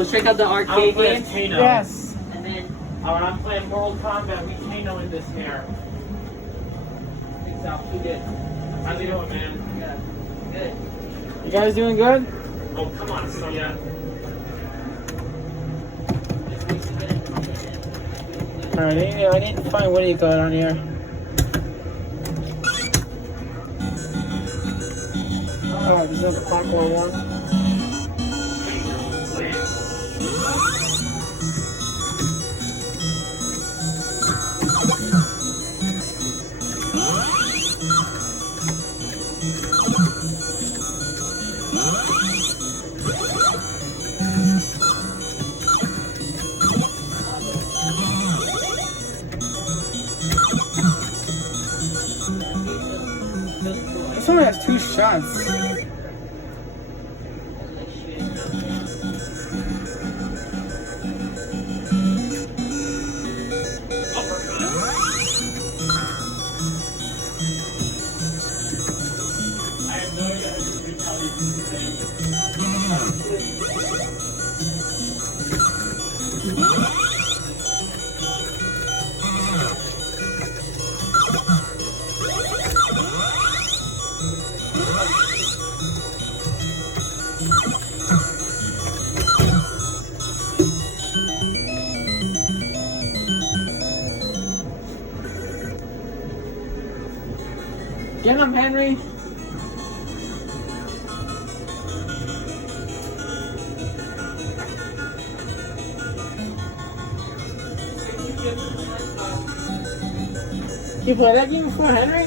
Let's check out the arcade game. Yes. And then When I'm playing Mortal Kombat, we Kano in this here. it's out. Too good. How's it going, man? Yeah. Good. You guys doing good? Oh, come on, son. Yeah. Alright, I need to find what do you got on here. Oh, this is the Conqueror one. This one has 2 shots. Get him, Henry. You play that game before, Henry?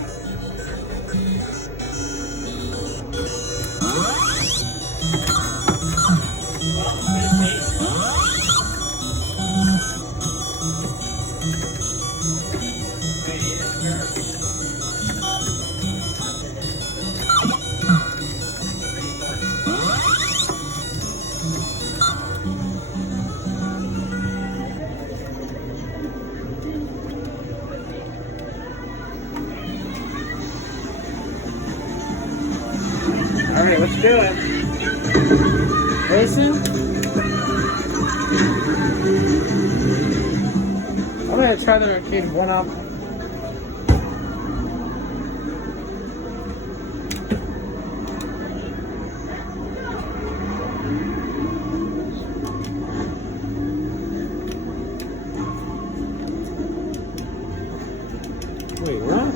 Alright, let's do it. Racing? I'm gonna try the arcade one up. Wait, what?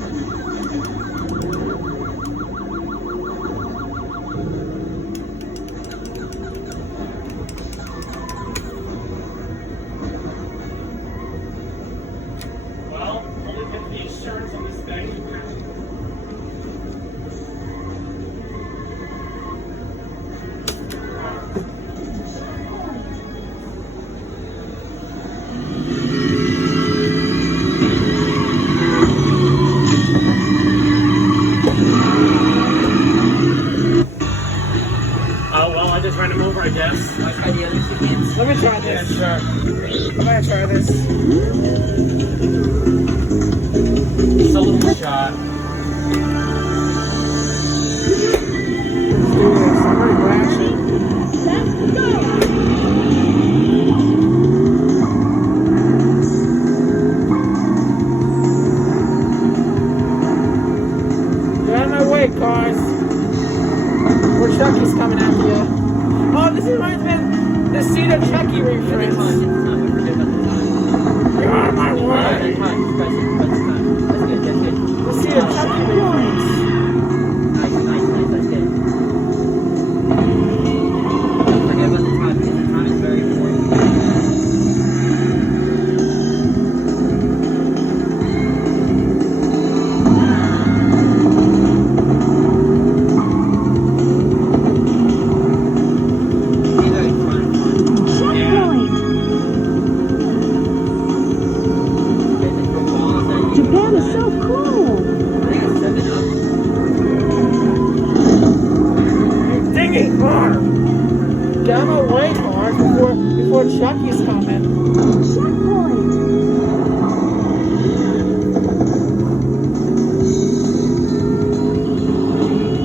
I just ran him over, I guess. Wanna try the other 2 games? Let me try this. Yeah, sure. I'm gonna try this. It's a little shot. Somebody crashing. Get out of my way, cars. Or Chucky's coming after you. Oh, this reminds me of the scene of Chucky reference. You're out of my way. The scene of Chucky reference. Nice, that's good. Don't forget about the time, because the time is very important. Japan is so cool. Dang it, car! Get out of my way, car, before Chucky's coming. Checkpoint.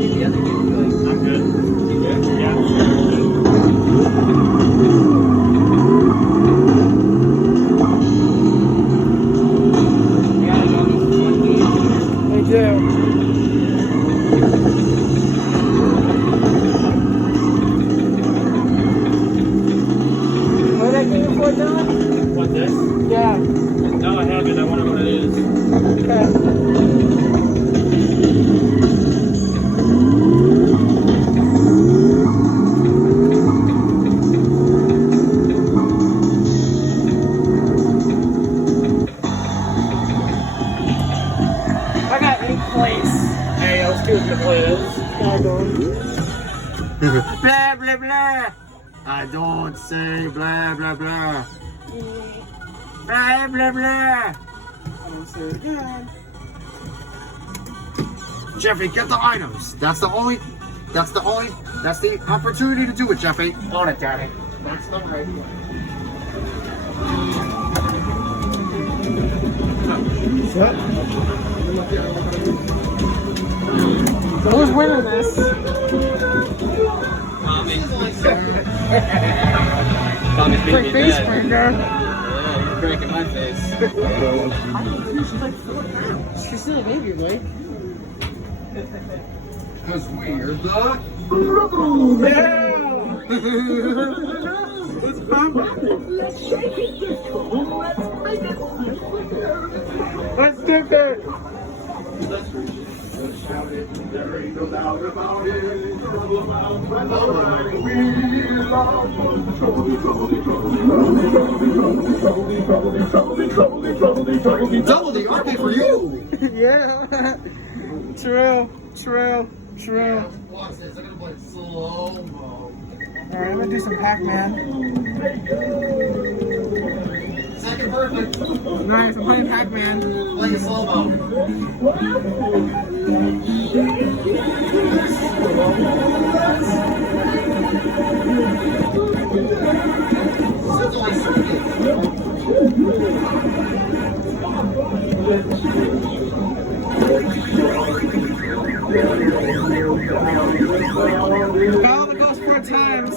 The other game going. I'm good. You good? Yeah. I don't say blah blah blah. Blah blah blah. I'm so good. Jeffy, get the items. That's the opportunity to do it, Jeffy. On it, Daddy. That's the right way. What? So who's winning this? Tommy's Quick beating me face dead. breaker. Yeah, you're breaking my face. She's like 4 pounds. She's still a baby, boy. Because we're the... Yeah! It's fun. Let's do it. There ain't no doubt about it. Double the arcade for you. Yeah. True. Watch this. I'm gonna play slow-mo. Alright, I'm gonna do some Pac-Man. Second perfect. Nice, I'm playing Pac-Man. Play slow-mo. Well, it goes 4 times.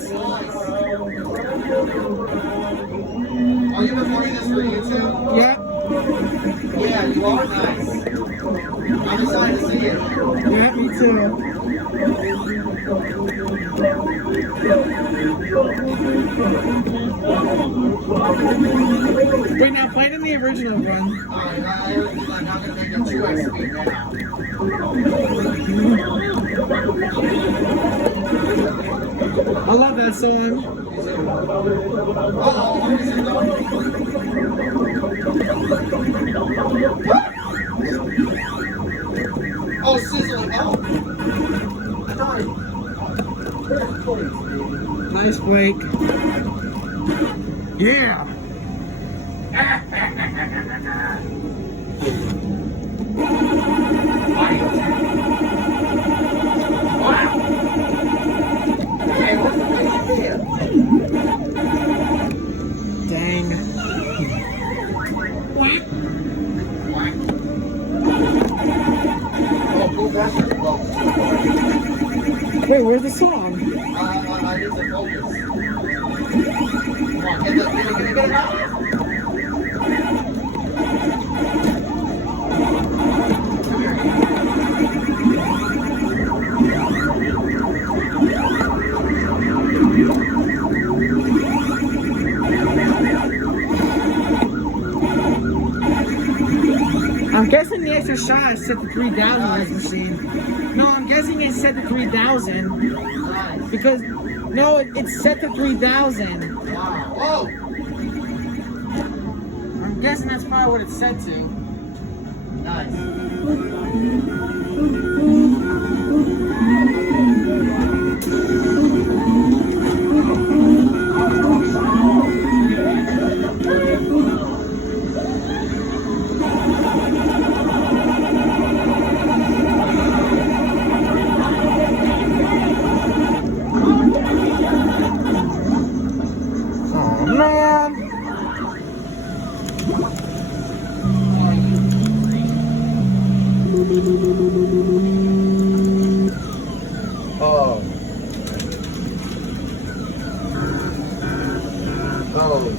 Are you recording this for YouTube? Yeah. Yeah, you are nice. I'm excited to see it. Yeah, me too. Wait, now play it in the original one. Alright, I'm not gonna make them 2x speed now. I love that song. Uh-oh, what is it going? Oh, sizzling. Oh. Sorry. Nice, Blake. Yeah. Dang. Oh, cool, that's well, Wait, where's the song? I need to focus. Come on, get it out. I'm guessing the extra shot is set to 3,000 on this machine. No, I'm guessing it's set to 3,000. Because, no, it's set to 3,000. Wow. Oh! I'm guessing that's probably what it's set to. Nice. Oh. Oh.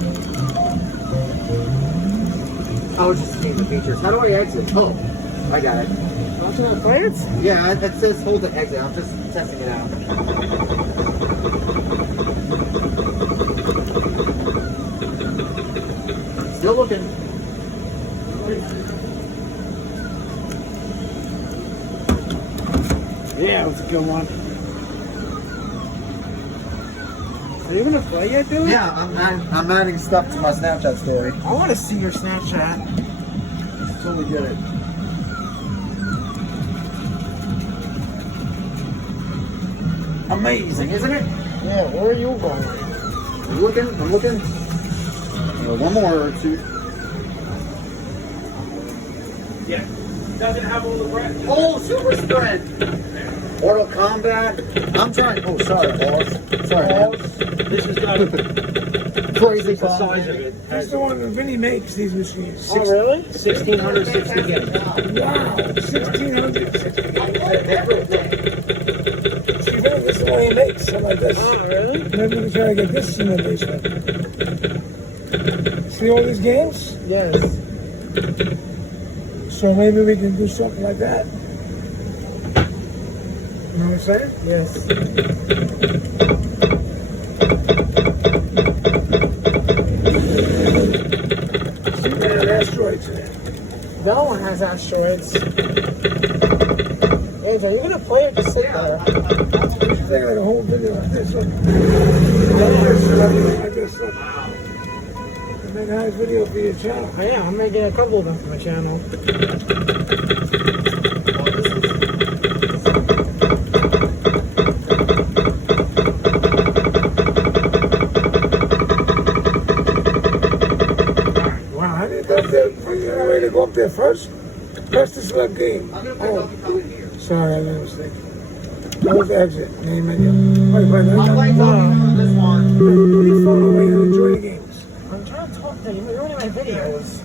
Oh, just change the features. How do I exit? Oh, I got it. Play it? Yeah, it says hold to exit. I'm just testing it out. Still looking. Yeah, it was a good one. Are you gonna play yet, dude? Yeah, I'm adding stuff to my Snapchat story. I want to see your Snapchat. Totally get it. Amazing, isn't it? Yeah, where are you going? I'm looking. I'm looking. One more or two. Yeah. Doesn't have all the bread. Oh, super spread. Mortal Kombat. I'm trying. Oh, sorry, boss. Sorry, man. This has got Crazy the size of it. That's the one that Vinny makes, these machines. Oh, really? 1660 games. Wow, 1,660 games. See, Vinny, this is the one he makes, something like this. Oh, really? Maybe we can try to get this in the basement. See all these games? Yes. So maybe we can do something like that. You know what I'm saying? Yes. See, we have asteroids in there. That one has asteroids. Angel, you're gonna play or just sit there? You should take like a whole video like this. Look. Like this, look. And make a nice video for your channel. Oh, yeah, I'm making a couple of them for my channel. Wow, how do you go up there? Are you ready to go up there first? Press the select game. Oh, sorry, I made a mistake. Close exit. Name menu. Wait, I'm playing Tommy on this one. Leave phone away and enjoy the games. I'm trying to talk to you. You're ruining my videos.